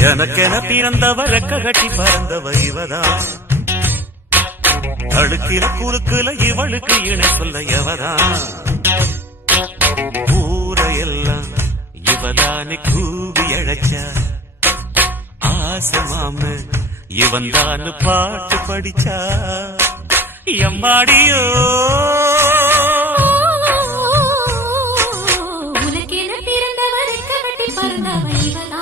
எனக்கென பிறந்தவ ரெக்க கட்டி பறந்தவ இவதான். அழுக்கில குறுக்குல இவளுக்கு இணை சொல்ல எவதான். ஊரையெல்லாம் இவதானே கூவி அழைச்சா. ஆசமாம இவன் தான் பாட்டு படிச்சா. எம்மாடியோ உனக்கென பிறந்தவர் ரெக்க கட்டி பறந்தவ இவதான்.